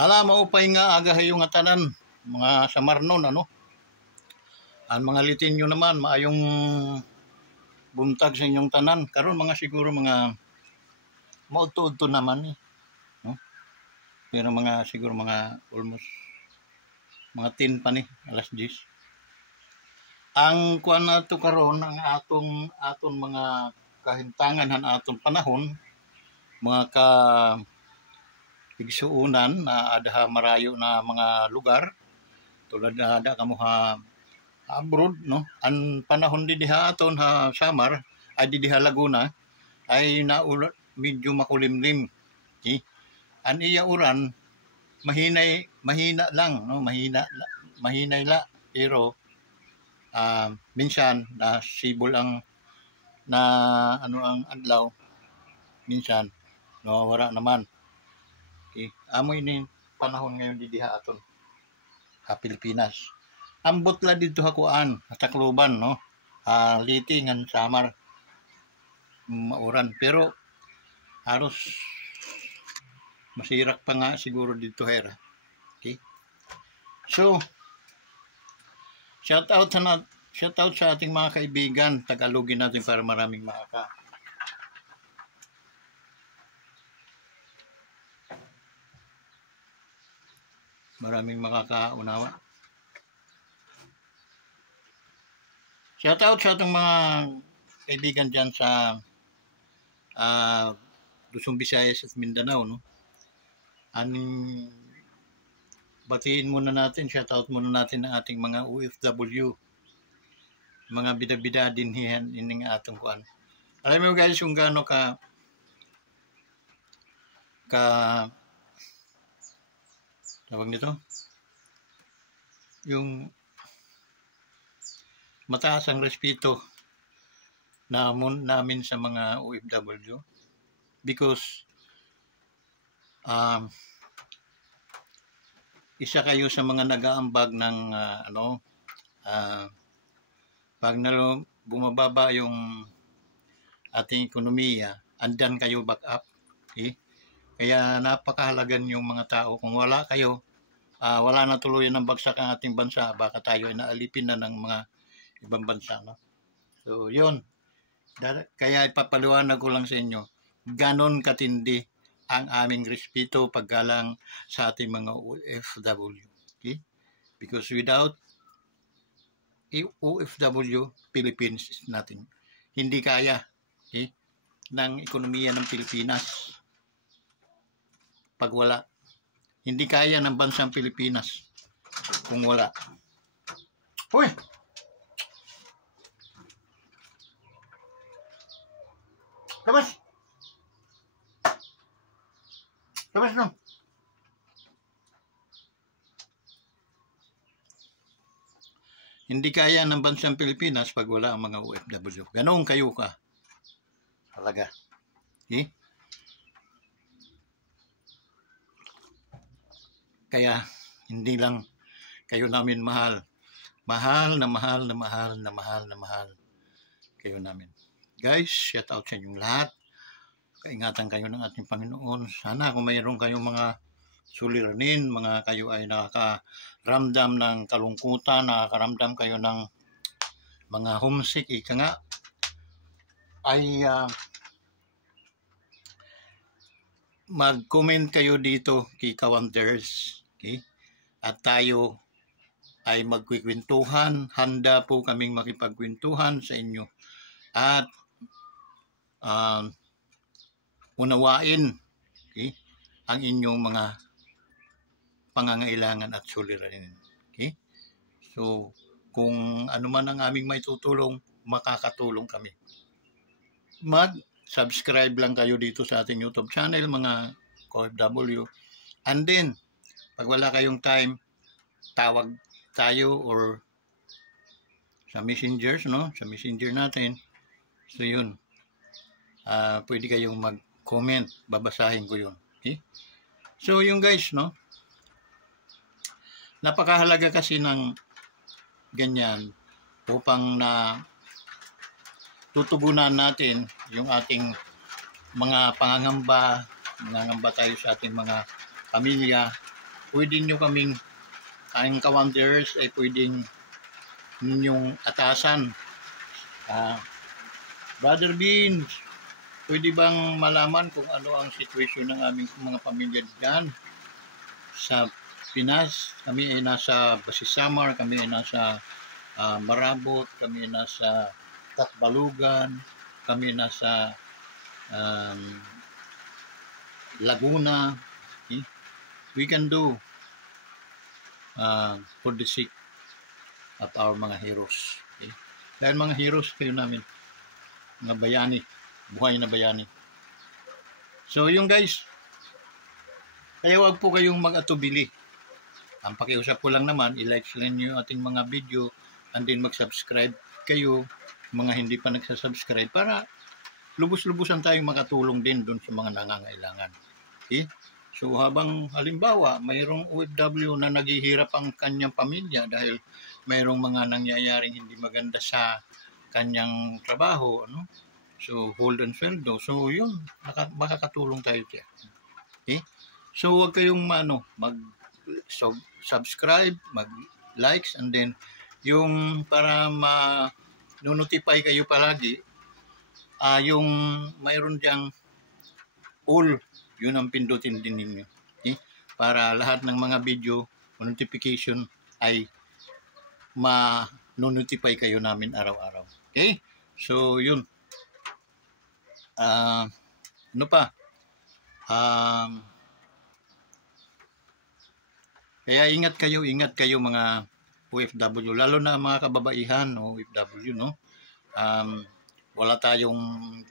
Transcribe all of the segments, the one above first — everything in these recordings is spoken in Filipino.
Hala, maupay nga agahay yung tanan, mga samarnon, ano? Ang mga litinyo naman, maayong buntag sa inyong tanan. Karon mga siguro mga maudto-udto naman eh. No? Pero mga siguro mga almost mga 10 pa ni, alas 10. Ang kuan nato karon ang aton mga kahimtangan han aton panahon, mga ka igsuunan na adha marayo na mga lugar tulad na ada kamo ha abroad, no, ang panahon di diha aton ha Samar ay di diha Laguna ay naulat medyo makulimlim, okay? An iya uran mahina lang, no, mahinay la, pero minsan na sibol ang na ano ang adlaw, minsan nawawala naman. Okay. Amoy ni panahon ngayon di diha aton sa Pilipinas. Ambot la dito hakuan sa Tacloban, no? Liting ang Samar mauran, pero halos masirak pa nga siguro dito hera. Okay? So, shout out sa ating mga kaibigan, Tagalogin natin para maraming makakaunawa. Shout out sa ating mga kaibigan dyan sa Luzon, Visayas at Mindanao, no? Batiin muna natin, shout out muna natin ang ating mga OFW, mga bida-bida din hiyan ining atong kuan. Alam mo guys yung gaano ka tawag nito, yung mataas ang respeto namin sa mga OFW because isa kayo sa mga nag-aambag ng pag bumababa yung ating ekonomiya, andan kayo back up, okay? Kaya napakahalaga yung mga tao. Kung wala kayo, wala na tuloy ng bagsak ang ating bansa, baka tayo ay naalipin na ng mga ibang bansa, no? So yun, kaya ipapaliwanag ko lang sa inyo ganon katindi ang aming respeto paggalang sa ating mga OFW, okay? Because without OFW, Philippines is nothing. Hindi kaya, okay, ng ekonomiya ng Pilipinas pag wala. Hindi kaya ng bansang Pilipinas kung wala. Hoy! Labas! Labas no! Hindi kaya ng bansang Pilipinas pag wala ang mga OFW. Ganoon kayo ka. Talaga. Okay? Kaya hindi lang kayo namin mahal. Mahal na mahal na mahal na mahal na mahal kayo namin. Guys, shout out sa inyong lahat. Kaingatan kayo ng ating Panginoon. Sana kung mayroon kayong mga suliranin, mga kayo ay nakakaramdam ng kalungkutan, nakakaramdam kayo ng mga homesick, ika nga, ay mag-comment kayo dito kay Kawanders, okay? At tayo ay magkikwentuhan. Handa po kaming makipagkwentuhan sa inyo at unawain, okay, ang inyong mga pangangailangan at suliranin. Okay? So, kung ano man ang aming may tutulong, makakatulong kami. Mag-subscribe lang kayo dito sa ating YouTube channel, mga OFW. And then, pag wala kayong time, tawag tayo or sa messengers, no? Sa messenger natin. So, yun. Pwede kayong mag-comment, babasahin ko yun. Okay? So yung guys, no, napakahalaga kasi ng ganyan upang na tutugunan natin yung ating mga pangangamba tayo sa ating mga pamilya, pwede nyo kaming, ang ka-Wanderers ay pwedeng ninyong atasan. Brother Beans, pwede bang malaman kung ano ang sitwasyon ng aming mga pamilya dyan sa Pinas? Kami ay nasa Basisamar, kami ay nasa Marabot, kami ay nasa Tatbalugan, kami nasa Laguna. Okay? We can do for the sake of our mga heroes. Okay? Dahil mga heroes kayo namin, mga bayani, buhay na bayani. So yung guys, kaya wag po kayong mag-atubili. Ang pakiusap ko lang naman, i-like lang nyo yung ating mga video and then mag-subscribe kayo, mga hindi pa nagsasubscribe, para lubos-lubusan tayong makatulong din doon sa mga nangangailangan. Okay? So habang halimbawa, mayroong OFW na naghihirap ang kanyang pamilya dahil mayroong mga nangyayaring hindi maganda sa kanyang trabaho, ano? So hold on sweldo. So yun, makakatulong tayo diyan. Okay? So huwag kayong mag-subscribe, mag-likes, and then yung para ma-notify kayo palagi, yung mayroon diyang all, yun ang pindutin din ninyo. Okay? Para lahat ng mga video notification ay ma-notify kayo namin araw-araw. Okay? So yun. Ano pa? Kaya ingat kayo mga OFW, lalo na mga kababaihan, OFW, no? Wala tayong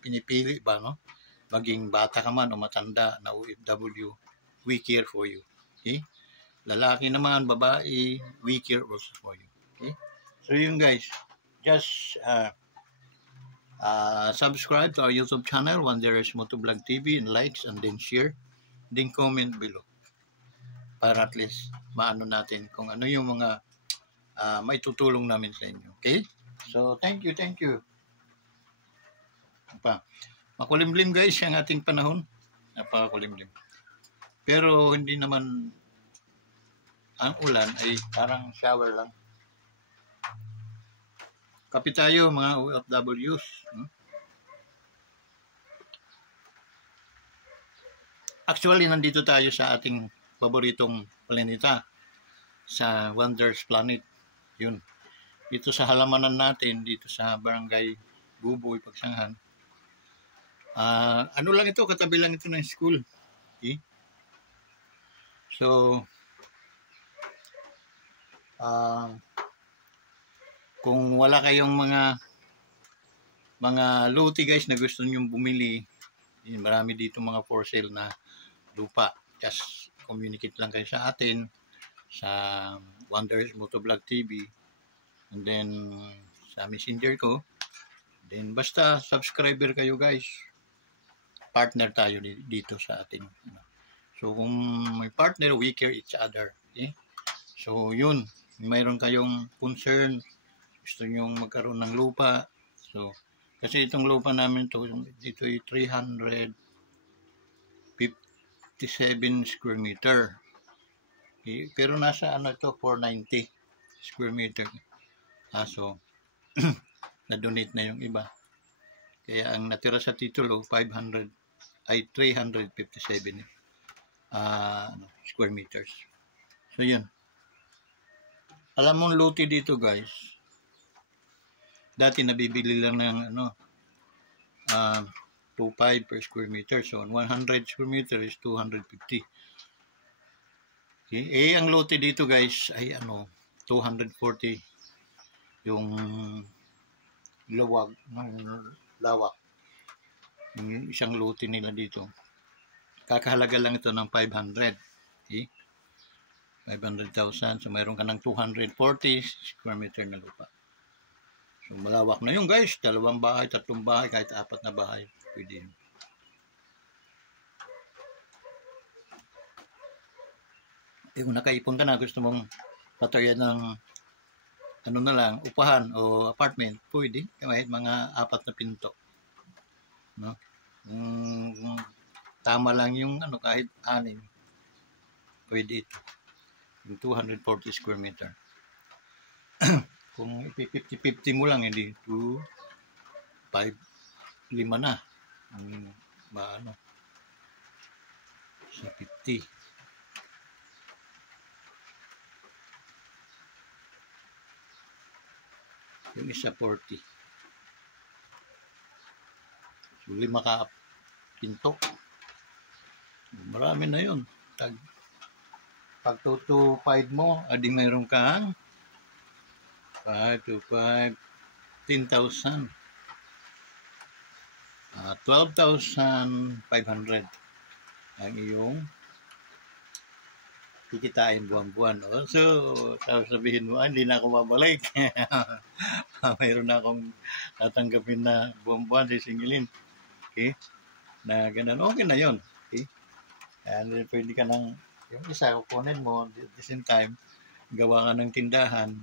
pinipili ba, no? Maging bata ka man o matanda na OFW, we care for you. Okay? Lalaki naman, babae, we care also for you. Okay? So yun guys, just subscribe to our YouTube channel, Wanderers Motovlog TV, and likes and then share, then comment below. Para at least maano natin kung ano yung mga may tutulong namin sa inyo. Okay? So, thank you. Makulimlim guys ang ating panahon. Napakakulimlim. Pero hindi naman ang ulan ay parang shower lang. Kape tayo mga OFWs. Actually, nandito tayo sa ating paboritong planeta, sa Wonders Planet. Yun. Dito sa halamanan natin, dito sa Barangay Buboy, Pagsanghan. Ano lang ito, katabi lang ito ng school. Okay? So, kung wala kayong mga lote guys na gusto nyong bumili, marami dito mga for sale na lupa. Just communicate lang kayo sa atin sa Wanderers Motovlog TV, and then sa messenger ko, then basta subscriber kayo guys, partner tayo dito sa ating so kung may partner, we care each other. Okay? So yun, mayroon kayong concern, gusto nyong magkaroon ng lupa, so kasi itong lupa namin dito ay 357 square meter. Okay? Pero nasa ito 490 square meter. So na-donate na yung iba. Kaya ang natira sa titulo 357 square meters. So yun. Alam mong lote dito guys, dati nabibili lang ng 2.5 per square meter. So 100 square meter is 250. Okay? Ang lote dito guys ay 240 yung lawak. Yung isang lote nila dito. Kakahalaga lang ito ng 500. Okay? 500,000. So mayroon ka ng 240 square meter na lupa. So malawak na yun guys. 2 bahay, 3 bahay, kahit 4 na bahay. Pwede yun. Kung nakaipon ka na, gusto mong patayan ng upahan o apartment, pwede. Kahit mga 4 na pinto. No? Tama lang yung kahit 6. pwede ito. Yung 240 square meter. Kung 50-50 mo lang, hindi 2, 5, 5 na. Maano? Sa 50. Yung isa 40. So 5 ka pinto. Marami na yun. Pag 2 to 5 mo, adi mayroon kang 5 to 5, 10,000. 12,500 ang iyong kikitain buwan-buwan. Oh. So, sabihin mo, hindi na ako babalik. Mayroon na akong tatanggapin na buwan-buwan, sisingilin. Okay? Na ganun. Okay na yun. Okay? And pwede ka nang, yung isa, kukunin mo, at the same time, gawa ka ng tindahan.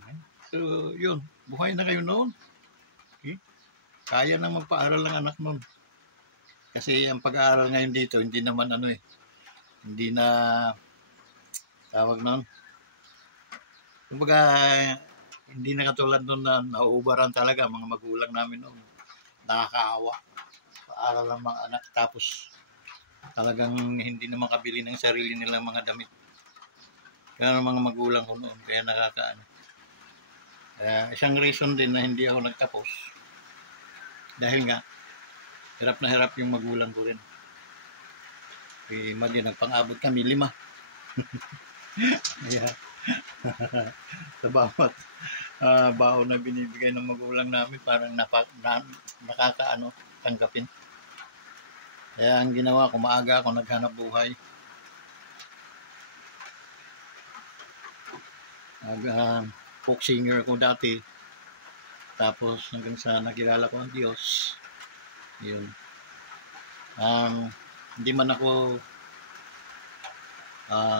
So, yun. Buhay na kayo noon. Okay? Kaya nang magpaaral ng anak noon. Kasi ang pag-aaral ngayon dito, hindi naman hindi na tawag noon. Kumbaga, hindi na katulad noon na nauubaran talaga mga magulang namin noon. Nakakaawa. Paaral ng mga anak tapos talagang hindi na makabili ng sarili nilang mga damit. Kaya ng mga magulang ko noon, kaya nakakaano. Isang reason din na hindi ako nagtapos. Dahil nga, hirap na hirap yung magulang ko rin. Imagine, nagpang-abot kami 5. Yeah. Sa bawat baon na binibigay ng magulang namin, parang nakakaano, tanggapin. Kaya ang ginawa ko, maaga ako naghanap buhay. Folk singer ako dati. Tapos hanggang sa nakilala ko ang Diyos. Yun. Hindi man ako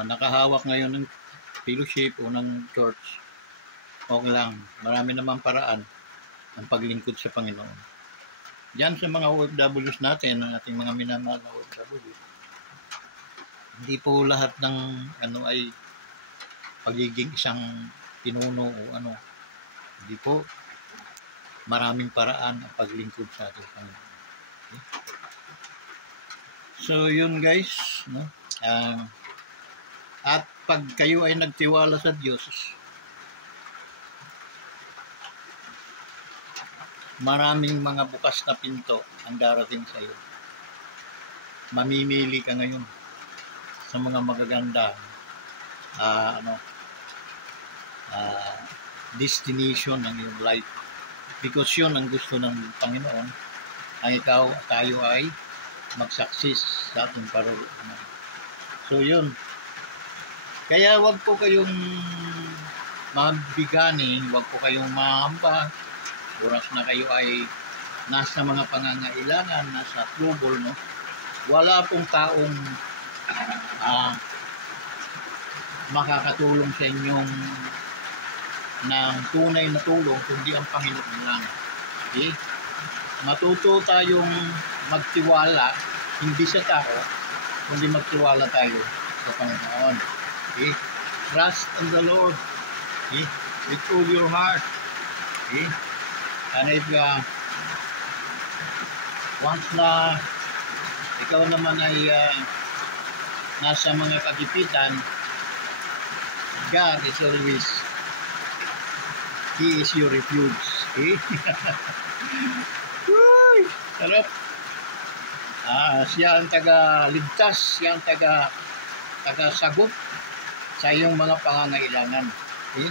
nakahawak ngayon ng fellowship o ng church. Okay lang. Marami namang paraan ang paglingkod sa Panginoon. Diyan sa mga OFWs natin, ang ating mga minamahal na OFWs, hindi po lahat ng ay pagiging isang pinuno o ano. Hindi po. Maraming paraan ang paglingkod sa ating Panginoon. Okay? So, yun guys. No? At pag kayo ay nagtiwala sa Diyos, maraming mga bukas na pinto ang darating sa iyo. Mamimili ka ngayon sa mga magaganda destination ng iyong life. Because yun ang gusto ng Panginoon, ang tayo ay mag-success sa ating paroonan. So yun. Kaya wag po kayong mabigani, wag po kayong mahamba. Oras na kayo ay nasa mga pangangailangan, nasa trouble, no? Wala pong taong makakatulong sa inyong ng tunay na tulong kundi ang Panginoon lang. Okay? Matuto tayong magtiwala, hindi sa tao, kundi magtiwala tayo sa Panginoon. Okay? Trust in the Lord. Okay? With all your heart. Okay? And if once na ikaw naman ay nasa mga kagipitan, God is always, He is your refuge. Okay? Uy! Sarap! Siya ang taga-ligtas, siya ang taga-sagot sa iyong mga pangangailangan. Okay?